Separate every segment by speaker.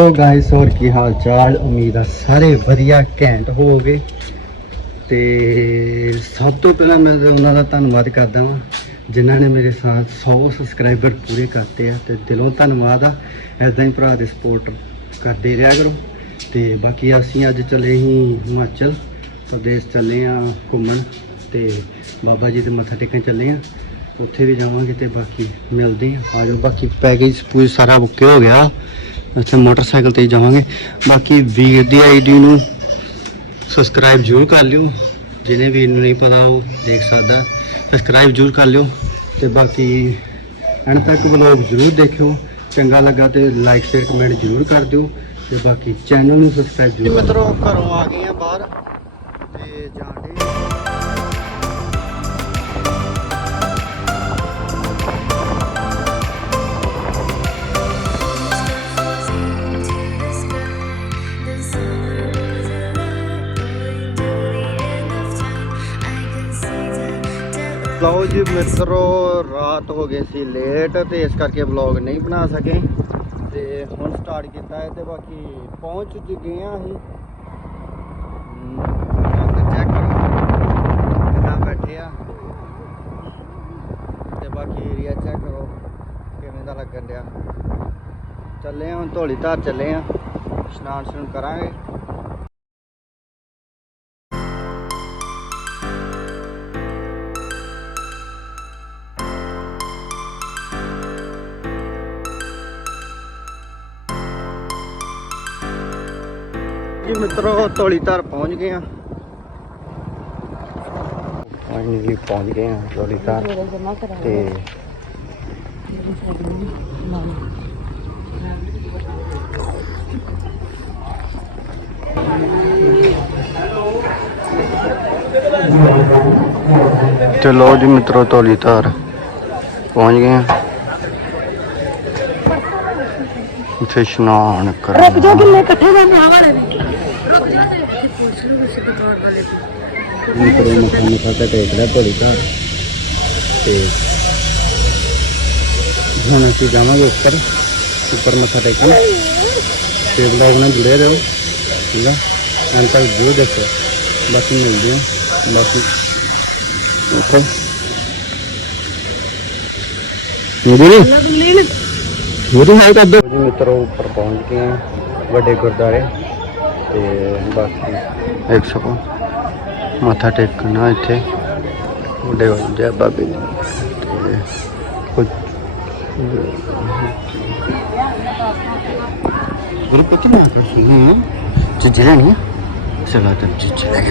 Speaker 1: So guys ਹੋਰ ਕੀ ਹਾਲ ਚਾਲ? ਉਮੀਦ ਆ ਸਾਰੇ ਵਧੀਆ, ਘੈਂਟ ਹੋਵੋਗੇ। ਤੇ ਸਭ ਤੋਂ ਪਹਿਲਾਂ ਮੈਂ ਉਹਨਾਂ ਦਾ ਧੰਨਵਾਦ ਕਰਦਾ ਹਾਂ ਜਿਨ੍ਹਾਂ ਨੇ ਮੇਰੇ ਸਾਥ 100 ਸਬਸਕ੍ਰਾਈਬਰ ਪੂਰੇ ਕਰਤੇ ਆ, ਤੇ ਦਿਲੋਂ ਧੰਨਵਾਦ ਆ। ਐਦਾਂ ਹੀ ਭਰਾ ਦੇ ਸਪੋਰਟ ਕਰਦੇ ਰਿਹਾ ਕਰੋ। ਤੇ ਬਾਕੀ ਅਸੀਂ ਅੱਜ ਚੱਲੇ ਹੀ ਹਿਮਾਚਲ ਪ੍ਰਦੇਸ਼, ਚੱਲੇ ਆ ਘੁੰਮਣ, ਤੇ ਬਾਬਾ ਜੀ ਦੇ ਮੱਥਾ ਟੇਕਣ ਚੱਲੇ ਆ। ਉੱਥੇ ਵੀ ਜਾਵਾਂਗੇ ਤੇ ਬਾਕੀ ਮਿਲਦੇ ਆ। ਆ ਜਾਓ, ਬਾਕੀ ਪੈਕੇਜ ਪੂਰੀ ਸਾਰਾ ਬੁੱਕ ਹੋ ਗਿਆ। ਅੱਛਾ, ਮੋਟਰਸਾਈਕਲ ਤੇ ਜਾਵਾਂਗੇ। ਬਾਕੀ ਵੀਰ ਦੀ ਆਈਡੀ ਨੂੰ ਸਬਸਕ੍ਰਾਈਬ ਜ਼ਰੂਰ ਕਰ ਲਿਓ। ਜਿਹਨੇ ਵੀਰ ਨੂੰ ਨਹੀਂ ਪਤਾ, ਉਹ ਦੇਖ ਸਕਦਾ। ਸਬਸਕ੍ਰਾਈਬ ਜ਼ਰੂਰ ਕਰ ਲਿਓ। ਤੇ ਬਾਕੀ ਐਂਡ ਤੱਕ ਵਲੌਗ ਜ਼ਰੂਰ ਦੇਖਿਓ। ਚੰਗਾ ਲੱਗਾ ਤੇ ਲਾਈਕ ਸ਼ੇਅਰ ਕਮੈਂਟ ਜ਼ਰੂਰ ਕਰ ਦਿਓ। ਤੇ ਬਾਕੀ ਚੈਨਲ ਨੂੰ ਸਬਸਕ੍ਰਾਈਬ ਜ਼ਰੂਰ ਮਿੱਤਰੋ, ਘਰੋਂ ਆ ਗਏ ਆ ਬਾਹਰ। ਤੇ ਜਾਣ ਦੇ। ਲਓ ਜੀ ਮਿੱਤਰੋ, ਰਾਤ ਹੋ ਗਈ ਸੀ ਲੇਟ ਤੇ ਇਸ ਕਰਕੇ ਵਲੌਗ ਨਹੀਂ ਬਣਾ ਸਕੇ। ਤੇ ਹੁਣ ਸਟਾਰਟ ਕੀਤਾ ਹੈ ਤੇ ਬਾਕੀ ਪਹੁੰਚ ਚੁੱਕੇ ਆ ਅਸੀਂ। ਚੈੱਕ ਕਰੋ ਕਿੱਦਾਂ ਬੈਠੇ ਆ। ਤੇ ਬਾਕੀ ਏਰੀਆ ਚੈੱਕ ਕਰੋ ਕਿਵੇਂ ਦਾ ਲੱਗਣ ਡਿਆ। ਚੱਲੇ ਆ ਹੁਣ ਧੌਲੀ ਧਾਰ ਚੱਲੇ ਆ ਇਸ਼ਨਾਨ ਸ਼ਨਾਨ ਕਰਾਂਗੇ। ਜੀ ਮਿੱਤਰੋ ਧੌਲੀ ਧਾਰ ਪਹੁੰਚ ਗਏ ਆ ਫਾਈਨਲੀ ਪਹੁੰਚ ਗਏ ਆ ਧੌਲੀ ਧਾਰ ਤੇ ਚਲੋ ਜੀ ਮਿੱਤਰੋ ਧੌਲੀ ਧਾਰ ਪਹੁੰਚ ਗਏ ਆ ਇੱਥੇ ਇਸ਼ਨਾਨ ਕਰਨ
Speaker 2: ਰੁਕ ਜਾ ਕਿੰਨੇ ਇਕੱਠੇ ਦਾ ਵਿਆਹ ਵਾਲੇ ਜਾ ਤੇ। ਤੋਂ
Speaker 1: ਮਿੱਤਰੋ ਮੱਥਾ ਮੁੱਥਾ ਤੇ ਟੇਕ ਲਿਆ ਧੌਲੀ ਧਾਰ ਤੇ ਹੁਣ ਅਸੀਂ ਜਾਵਾਂਗੇ ਉੱਪਰ ਉੱਪਰ ਮੱਥਾ ਟੇਕਣ। ਤੇ ਨਾਲ ਜੁੜੇ ਰਹੋ ਠੀਕ ਆ? ਅੰਤ ਤੱਕ ਜਰੂਰ ਦੇਖੋ। ਬਾਕੀ ਮਿਲਦੇ ਹਾਂ। ਬਾਕੀ ਉੱਪਰ ਮੇਰੀ ਮੇਰੀ ਹਾਲ ਕਰ ਦੋ ਮਿੱਤਰੋ ਉੱਪਰ ਪਹੁੰਚ ਗਏ ਵੱਡੇ ਗੁਰਦਾਰੇ ਤੇ ਬਾਕੀ ਦੇਖ ਸਕੋ। ਮੱਥਾ ਟੇਕਣਾ ਇੱਥੇ। ਜੈ ਬਾਬੇ। ਜੀ ਤੇ ਕੁਝ ਗੁਰੂ ਪਤੀ ਨਾ ਕਰ ਸੁਣੀ ਚੀਜ਼ ਲੈਣੀ ਆ? ਚਲਾ ਤੇ ਚੀਜ਼ ਲੈ ਕੇ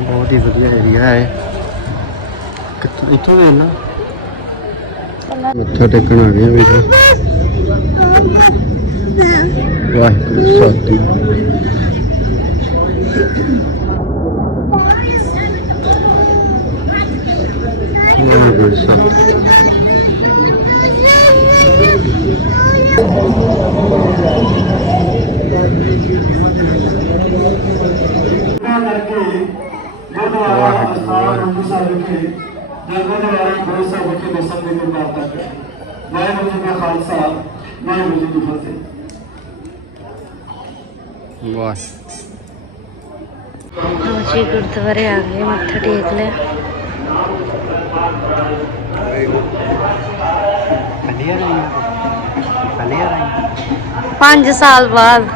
Speaker 1: ਬਹੁਤ ਹੀ ਵਧੀਆ ਏਰੀਆ ਹੈ। ਕਿੱਥੋਂ ਇੱਥੋਂ ਦੇ ਨਾ। ਮੱਥਾ ਟੇਕਣ ਆ ਗਏ ਆ ਵੀਰ ਵਾਹਿਗੁਰੂ ਸਤਿ ਵਾਹਿਗੁਰੂ ਸਤਿ
Speaker 3: ਗੁਰਦੁਆਰਾ ਅਸਥਾਨ ਅੰਮ੍ਰਿਤਸਰ ਵਿਖੇ ਜੈ ਗੁਰਦੁਆਰਾ ਗੁਰੂ ਸਾਹਿਬ ਵਿਖੇ ਦਰਸ਼ਨ ਦੇ ਕੇ ਪ੍ਰਾਪਤ ਹੈ ਵਾਹਿਗੁਰੂ ਜੀ ਕਾ ਖਾਲਸਾ ਵਾਹਿਗੁਰੂ ਜੀ ਕੀ ਫਤਿਹ।
Speaker 1: ਵਾਹ।
Speaker 2: ਜੀ ਗੁਰਦੁਆਰੇ ਆ ਗਏ ਮੱਥਾ ਟੇਕ ਲਿਆ।
Speaker 1: ਪਹਿਲੀ ਵਾਰ ਆਈ ਪਹਿਲੀ ਵਾਰ ਆਈ
Speaker 2: 5 ਸਾਲ ਬਾਅਦ।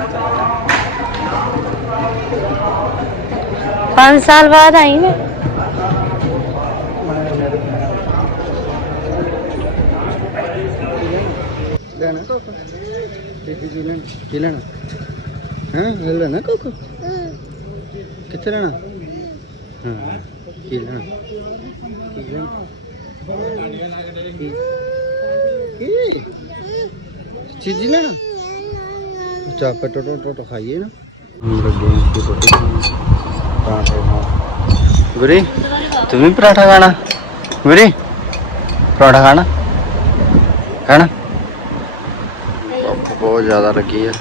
Speaker 2: 5 ਸਾਲ ਬਾਅਦ ਆਈ ਨਾ
Speaker 1: ਲੈਣਾ ਬੀਬੀ ਜੀ ਕੀ ਲੈਣਾ? ಹಾಂ ಅಲ್ಲಣ್ಣ ಕೋಕು ಕಿತ್ತಲಣ್ಣ ಹಾಂ ಕೀಲಣ್ಣ ಚಿಜ್ಜಿಲಣ್ಣ ಚಾಪೆ ಟೊಟೊ ಟೊಟೊ ಹಾಯೇನು गुरी तुम्ही पराठा खाना गुरी पराठा खाना खाना बहुत ज़्यादा लगी है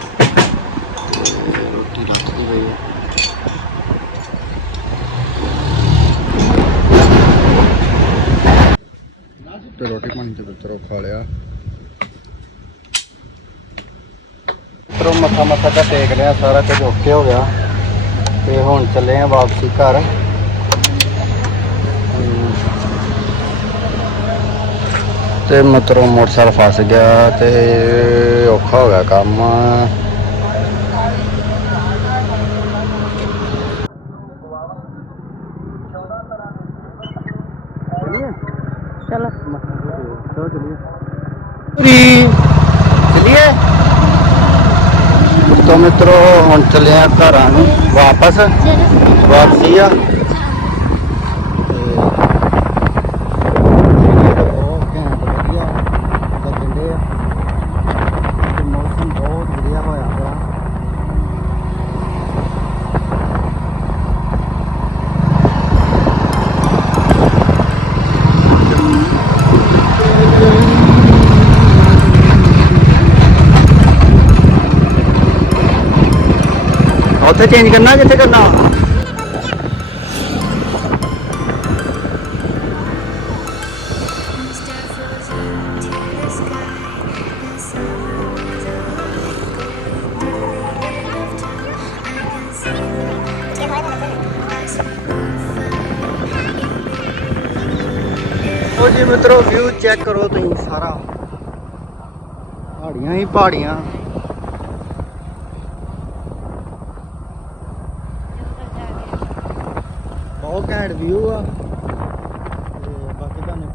Speaker 1: ਮੰਨ ਤੇ ਮਿੱਤਰੋ ਖਾ ਲਿਆ। ਮਿੱਤਰੋ ਮੱਥਾ ਮੱਥਾ ਦਾ ਟੇਕ ਲਿਆ, ਸਾਰਾ ਕੁਝ ਓਕੇ ਹੋ ਗਿਆ। ਤੇ ਹੁਣ ਚੱਲੇ ਆ ਵਾਪਸੀ ਘਰ। ਤੇ ਮਤਰੋ ਮੋਟਰਸਾਈਕਲ ਫਸ ਗਿਆ ਤੇ ਔਖਾ ਹੋ ਗਿਆ ਕੰਮ। ਤੋ ਮਿੱਤਰੋ ਹੁਣ ਚੱਲੇ ਆ ਘਰਾਂ ਨੂੰ ਵਾਪਸ। ਵਾਪਸੀ ਆ। ਉੱਥੇ ਚੇਂਜ ਕਰਨਾ ਕਿੱਥੇ ਕਰਨਾ ਉਹ ਜੀ ਮਿੱਤਰੋ ਵਿਊ ਚੈੱਕ ਕਰੋ ਤੁਸੀਂ ਸਾਰਾ। ਪਹਾੜੀਆਂ ਹੀ ਪਹਾੜੀਆਂ ਬਹੁਤ ਘੈਂਟ ਵਿਊ ਆ ਤੇ ਬਾਕੀ ਤੁਹਾਨੂੰ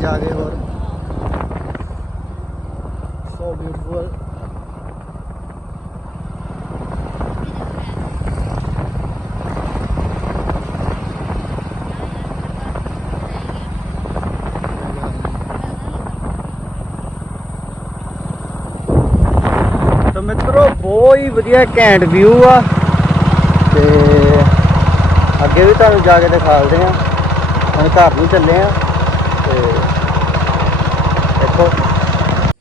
Speaker 1: ਦਿਖਾਉਂਦੇ ਆ ਅੱਗੇ ਜਾ ਕੇ ਹੋਰ ਸੋ ਬਿਊਟੀਫੁਲ ਤਾਂ ਮਿੱਤਰੋ ਬਹੁਤ ਹੀ ਵਧੀਆ ਘੈਂਟ ਵਿਊ ਆ ਤੇ ਅੱਗੇ ਵੀ ਤੁਹਾਨੂੰ ਜਾ ਕੇ ਦਿਖਾਲਦੇ ਆ ਹੁਣ ਘਰ ਨੂੰ ਚੱਲੇ ਆ ਤੇ ਦੇਖੋ।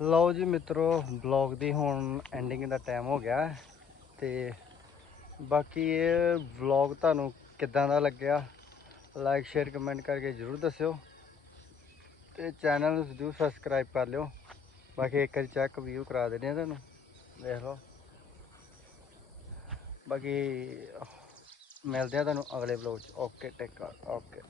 Speaker 1: ਲਓ ਜੀ ਮਿੱਤਰੋ ਬਲੌਗ ਦੀ ਹੁਣ ਐਂਡਿੰਗ ਦਾ ਟਾਈਮ ਹੋ ਗਿਆ ਹੈ। ਤੇ ਬਾਕੀ ਇਹ ਵਲੌਗ ਤੁਹਾਨੂੰ ਕਿੱਦਾਂ ਦਾ ਲੱਗਿਆ ਲਾਈਕ ਸ਼ੇਅਰ ਕਮੈਂਟ ਕਰਕੇ ਜਰੂਰ ਦੱਸਿਓ। ਤੇ ਚੈਨਲ ਨੂੰ ਜ਼ਰੂਰ ਸਬਸਕ੍ਰਾਈਬ ਕਰ ਲਿਓ। ਬਾਕੀ ਇੱਕ ਵਾਰੀ ਚੈੱਕ ਵੀਊ ਕਰਾ ਦਿੰਦੇ ਆ ਤੁਹਾਨੂੰ। ਦੇਖ ਲਓ। ਬਾਕੀ ਮਿਲਦੇ ਆ ਤੁਹਾਨੂੰ ਅਗਲੇ ਵਲੌਗ 'ਚ। Okay take okay